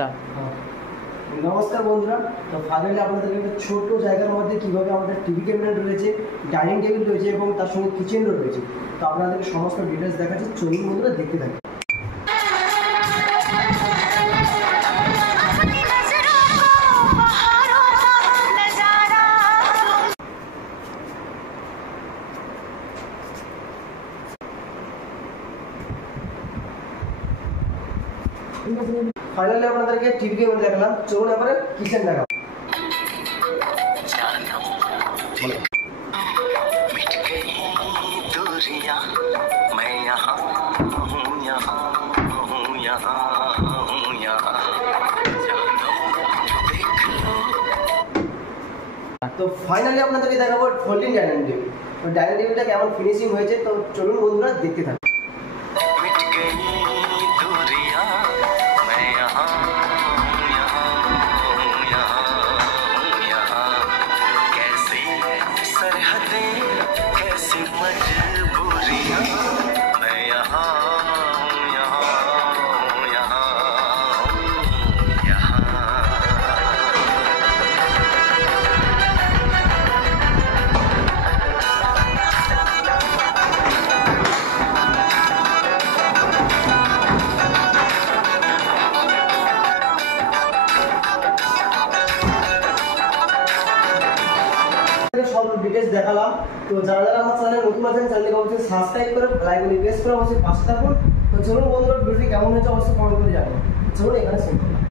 স্টার্ট। নমস্কার বন্ধুরা, তো ফাইনালি আপনাদের একটা ছোট জায়গার মধ্যে কিভাবে আমাদের টিভি ক্যাবিনেট রয়েছে, ডাইনিং টেবিল রয়েছে এবং তার সঙ্গে কিচেনও রয়েছে, তো আপনাদের সমস্ত ডিটেলস দেখাচ্ছি। চলুন বন্ধুরা দেখতে থাকি। ফাইনালি আপনাদেরকে টিভি ক্যাবিনেট দেখালাম, চলুন এবারে কিচেন দেখাবো। তো ফাইনালি আপনাদেরকে দেখাবো ফোল্ডিং ডাইনিং টেবিল। তো ডাইনিং টেবিলটা কেমন ফিনিশিং হয়েছে, তো চলুন বন্ধুরা দেখতে থাকুন। সব ডিটেলস দেখালাম। তো যারা যারা আমার চ্যানেলে নতুন আছেন, চ্যানেলটিকে অবশ্যই সাবস্ক্রাইব করে লাইক রিকোয়েস্ট করে অবশ্যই পাশে থাকুন। তো চলুন বন্ধুরা, ভিডিওটি কেমন হয়েছে অবশ্যই কমেন্ট করে জানাবেন। চলুন এখানে শুনুন।